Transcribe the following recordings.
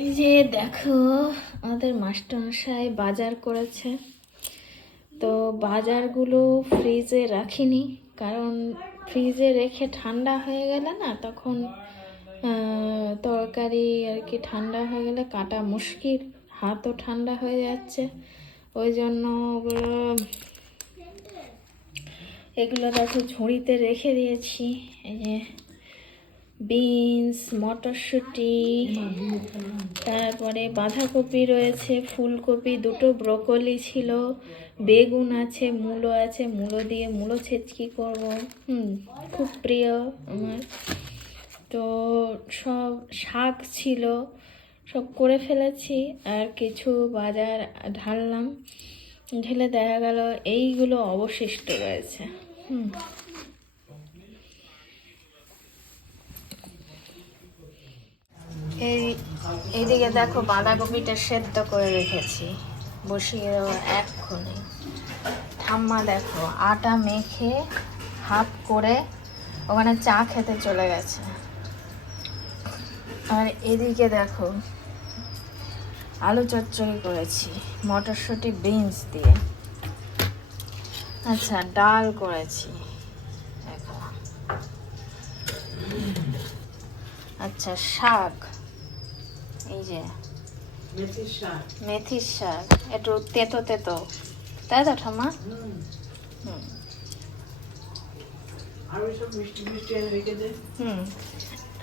এই যে দেখো আমাদের মাস্টারমশাই বাজার করেছে, তো বাজারগুলো ফ্রিজে রাখিনি, কারণ ফ্রিজে রেখে ঠান্ডা হয়ে গেলে না তখন তরকারি আর কি ঠান্ডা হয়ে গেলে কাটা মুশকিল, হাতও ঠান্ডা হয়ে যাচ্ছে। ওই জন্য এগুলো দেখো ঝুড়িতে রেখে দিয়েছি। এই যে বিনস, মটরশুঁটি, তারপরে বাঁধাকপি রয়েছে, ফুলকপি, দুটো ব্রোকলি ছিল, বেগুন আছে, মূলো আছে, মূলো দিয়ে মূলো ছেচকি করব, খুব প্রিয় আমার। তো সব শাক ছিল, সব করে ফেলেছি। আর কিছু বাজার ঢাললাম, ঢেলে দেখা গেল এইগুলো অবশিষ্ট রয়েছে। এইদিকে দেখো বাঁধাকপিটা সেদ্ধ করে রেখেছি, বসিয়ে দেবো এক্ষুনি। ঠাম্মা দেখো আটা মেখে হাফ করে ওখানে চা খেতে চলে গেছে। আর এদিকে দেখো আলু চচ্চড়ি করেছি মটরশুঁটি বিনস দিয়ে। আচ্ছা, ডাল করেছি দেখো। আচ্ছা, শাক, এই যে মেথির শাক, একটু তেতো তেতো, তাই তো ঠাম্মা?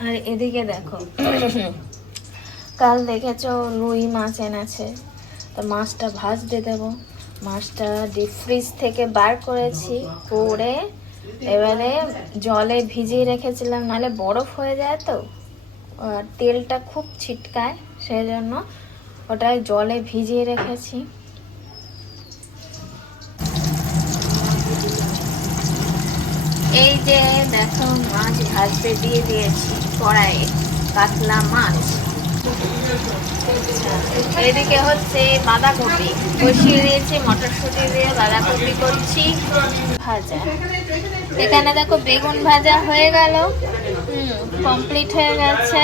আর এদিকে দেখো কাল দেখেছো রুই মাছ এনেছে, তো মাছটা ভাজতে দেবো। মাছটা ডিপ ফ্রিজ থেকে বার করেছি, করে এবারে জলে ভিজিয়ে রেখেছিলাম, নাহলে বরফ হয়ে যায় তো, আর তেলটা খুব ছিটকায়, সেই জন্য ওটা জলে ভিজিয়ে রেখেছি। এই যে দেখো মাছ ভাজতে দিয়ে দিয়েছি কড়াইয়ে, কাতলা মাছ। এদিকে হচ্ছে বাঁধাকপি বসিয়ে দিয়েছি, মটরশুঁটি দিয়ে বাঁধাকপি করছি ভাজা। এখানে দেখো বেগুন ভাজা হয়ে গেল, কমপ্লিট হয়ে গেছে।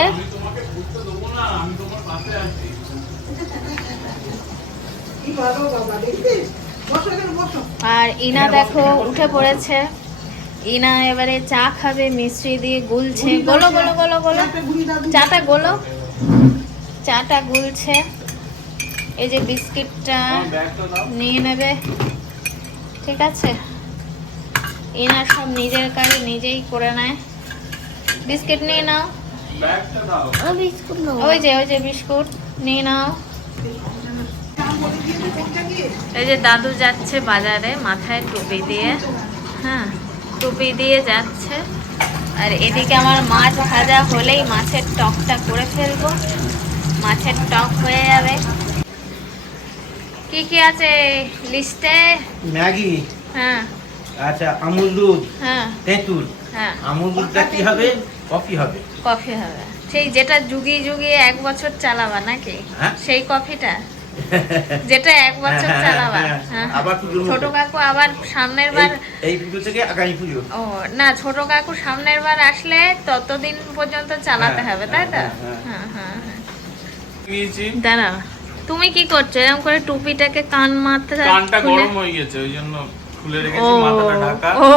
আর ইনা দেখো উঠে পড়েছে, ইনা এবারে চা খাবে, মিষ্টি দিয়ে গুলছে। গোলো গোলো গোলো গোলো, চাটা গোলো, চাটা গুলছে। এই যে বিস্কিটটা নিয়ে নেবে, ঠিক আছে? ইনা সব নিজের কাজ নিজেই করে নেয়। বিস্কিট নিয়ে নাও, ওই যে বিস্কুট নিয়ে নাও। এই যে দাদু যাচ্ছে বাজারে মাথায় টুপি দিয়ে, হ্যাঁ টুপি দিয়ে যাচ্ছে। আর এদিকে আমার মাছ ভাজা হলেই মাছের টকটা করে ফেলবো, মাছের টক হয়ে যাবে। কি কি আছে লিস্টে? ম্যাগি, হ্যাঁ, আচ্ছা আমুল দুধ, হ্যাঁ তেঁতুল, হ্যাঁ। আমুল দুধটা কি হবে? কফি হবে। কফি হবে, সেই যেটা যুগিয়ে যুগিয়ে 1 বছর চালাবা নাকি? সেই কফিটা যেটা 1 বছর চালাবা। আবার ছোট কাকু আবার সামনের বার, এই পুজো থেকে আগামী পুজো। ও না, ছোট কাকু সামনের বার আসলে ততদিন পর্যন্ত চালাতে হবে, তাই তো? হ্যাঁ হ্যাঁ হ্যাঁ। দাঁড়া, তুমি কি করছো? এরকম করে টুপিটাকে কান মারতে, কানটা গরম হয়ে গেছে ওই জন্য খুলে রেখেছি, মাথাটা ঢাকা। ও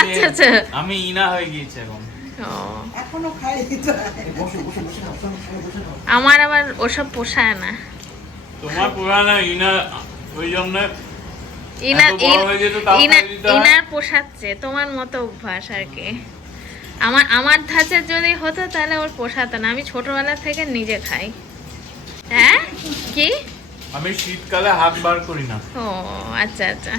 আচ্ছা আচ্ছা, আমি ইনা হয়ে গিয়েছে এখন। এখনো খাই দিতে। আমার আবার ওসব পোষায় না। তোমার পুরানা ইনা, ওই জন্য ইনার পোষাচ্ছে, তোমার মতো অভ্যাস আর কি। আমার ধাঁচের যদি হতো তাহলে ওর পোষাতো না। আমি ছোটবেলা থেকে নিজে খাই। হ্যাঁ কি? আমি শীতকালে হাত বার করি না। ও আচ্ছা আচ্ছা।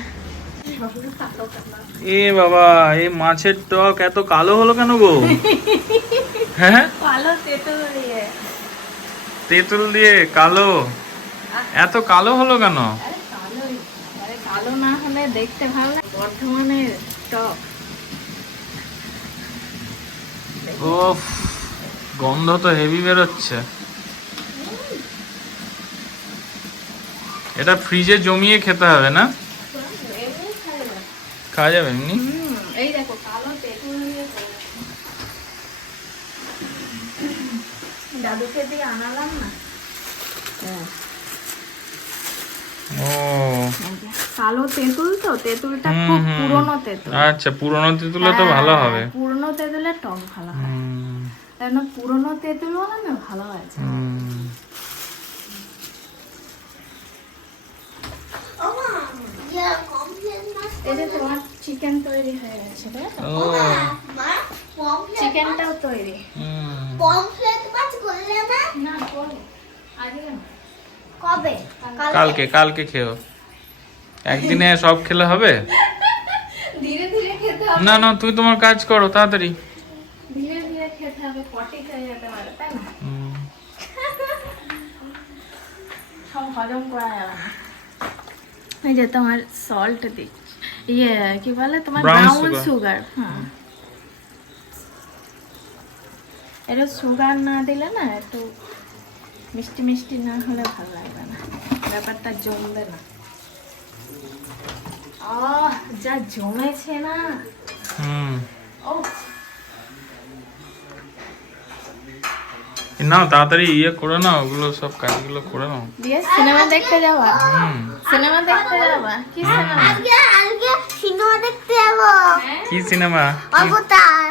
এ বাবা, এই মাছের টক এত কালো হলো কেন গো? হ্যাঁ, কালো তেঁতুল দিয়ে। তেঁতুল দিয়ে কালো, এত কালো হলো কেন? কালো না হলে দেখতে ভালো লাগে। বর্ধমানের টক। ওফ, গন্ধ তো হেভি বেরোচ্ছে। এটা ফ্রিজে জমিয়ে খেতে হবে না? খাওয়া যাবে এমনি? এই দেখো কালো তেঁতুল দিয়ে দাদুকে দিয়ে আনালাম না। ও কালো তেঁতুল তো, তেঁতুলটা খুব পুরনো তেঁতুল। আচ্ছা, পুরনো তেঁতুলে তো ভালো হবে। পুরনো তেঁতুলের টক ভালো হয়, কারণ পুরনো তেঁতুল না ভালো আছে। এই যে তোমার চিকেন তৈরি হয়ে গেছে, তাই তো? চিকেনটাও তৈরি। না করবো, আজকে না। কবে? কালকে খেও। একদিনে সব খেলে হবে? ধীরে ধীরে খেতে হবে। না না, তুই তোমার কাজ করো তাড়াতাড়ি। ধীরে ধীরে খেতে হবে, পটি হয়ে যেতে পারে, তাই না? সব হজম করা যাবে না। এই যে তোমার সল্ট দিচ্ছি, ইয়ে কি বলে তোমার ব্রাউন সুগার। হ্যাঁ, এটা সুগার না দিলে না, একটু মিষ্টি মিষ্টি না হলে ভালো লাগবে না, ব্যাপারটা জমবে না। যা জমেছে না। ও না, তাড়াতাড়ি ইয়ে করে নাও, ওগুলো সব কাজগুলো করে নাও। দিয়ে সিনেমা দেখতে যাবা? সিনেমা দেখতে যাবা? কি সিনেমা? আজকে সিনেমা দেখতে যাব। কি সিনেমা? অবতার।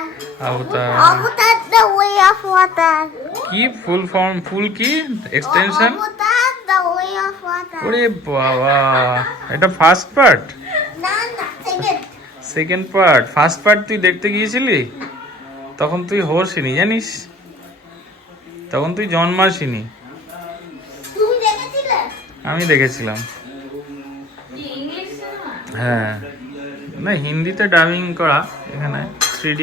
অবতার। অবতার দ্য ওয়ে অফ ওয়াটার। কি ফুল ফর্ম, ফুল কি এক্সটেনশন? অবতার দ্য ওয়ে অফ ওয়াটার। ওরে বাবা, এটা ফার্স্ট পার্ট? না না, second. Second part. First part তুই দেখতে গিয়েছিলি? তখন তুই হর্ষিনি, জানিস? তখন তুই জন্মাসিনি। তুমি দেখেছিলে? আমি দেখেছিলাম। English cinema? হ্যাঁ, না হিন্দিতে ডাবিং করা, এখানে 3D।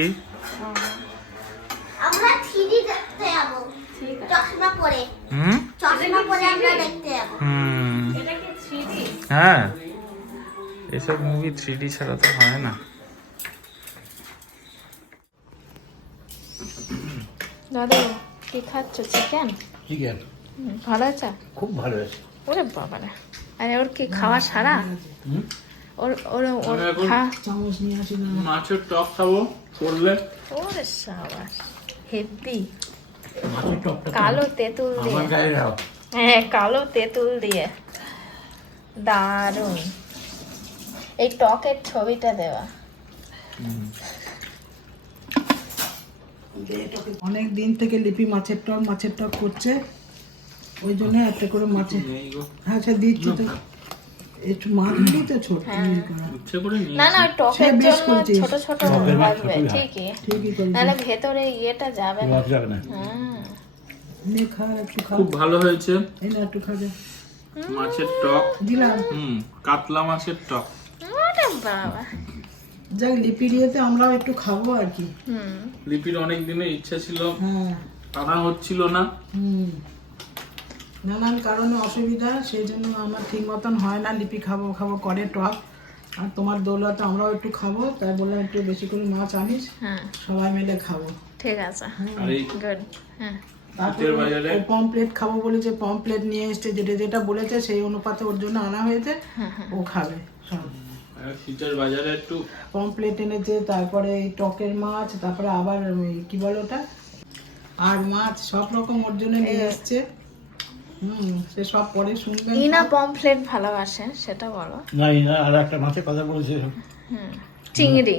আমরা 3D দেখতে যাব। ঠিক আছে। চশমা পরে। চশমা পরে আমরা দেখতে যাব। এটা কি 3D? হ্যাঁ, এসব মুভি 3D ছাড়া তো হয় না। দাদু কি খাচ্ছ? চিকেন? চিকেন ভালো আছে? খুব ভালো আছে। ওরে বাবা রে, আরে ওর কি খাওয়া সারা? ওর ওর ওর চামচ নিয়ে আসি না। মাছের টক খাবো করলে। ওরে সাবাস, হেভি। মাছের টকটা কালো তেঁতুল দিয়ে, আমার গায়ে দাও। হ্যাঁ কালো তেঁতুল দিয়ে দারুন। এই টকের ছবিটা দেওয়া। অনেক দিন থেকে লিপি মাছের টক করছে, ওই জন্য একটা করে মাছের। হ্যাঁ আচ্ছা দিচ্ছি তো, একটু মাছ দিই তো ছোট না না, ওই টকের সে বেশ জন্য করেছিস। ছোট ছোট টকের মাছ লাগবে, ছোটই হয়। ঠিকই। ঠিকই করবি। নাহলে ভেতরে ইয়েটা যাবে না। রস যাবে না। হ্যাঁ, নে খা, একটু খা। খুব ভালো হয়েছে এই না একটু খাবে। মাছের টক। দিলাম। কাতলা মাছের টক। ওরে বাবা। যাক লিপির ইয়েতে আমরাও একটু খাবো আর কি। লিপির অনেক দিনের ইচ্ছা ছিল, হ্যাঁ। আনা হচ্ছিল না। নানান কারণে অসুবিধা, সেই জন্য আমার ঠিক মতন হয় না। লিপি খাবো খাবো করে টক, আর তোমার দৌলতে আমরাও একটু খাবো, তাই বললাম একটু বেশি করে মাছ আনিস, হ্যাঁ সবাই মিলে খাবো। ঠিক আছে, আর এই গুড। হ্যাঁ শীতের বাজারে ও পমপ্লেট খাবো বলেছে, পমপ্লেট নিয়ে এসছে, যেটা যেটা বলেছে সেই অনুপাতে ওর জন্য আনা হয়েছে, ও খাবে সব। শীতের বাজারে একটু পমপ্লেট এনেছে, তারপরে এই টকের মাছ, তারপরে আবার ওই কি বলে ওটা, আর মাছ, সব রকম ওর জন্য নিয়ে এসছে। সে সব পরে শুনবেন। ইনা পমফ্লেট ভালোবাসে, সেটা বলো। না না, আর একটা মাছের কথা বলছে। চিংড়ি।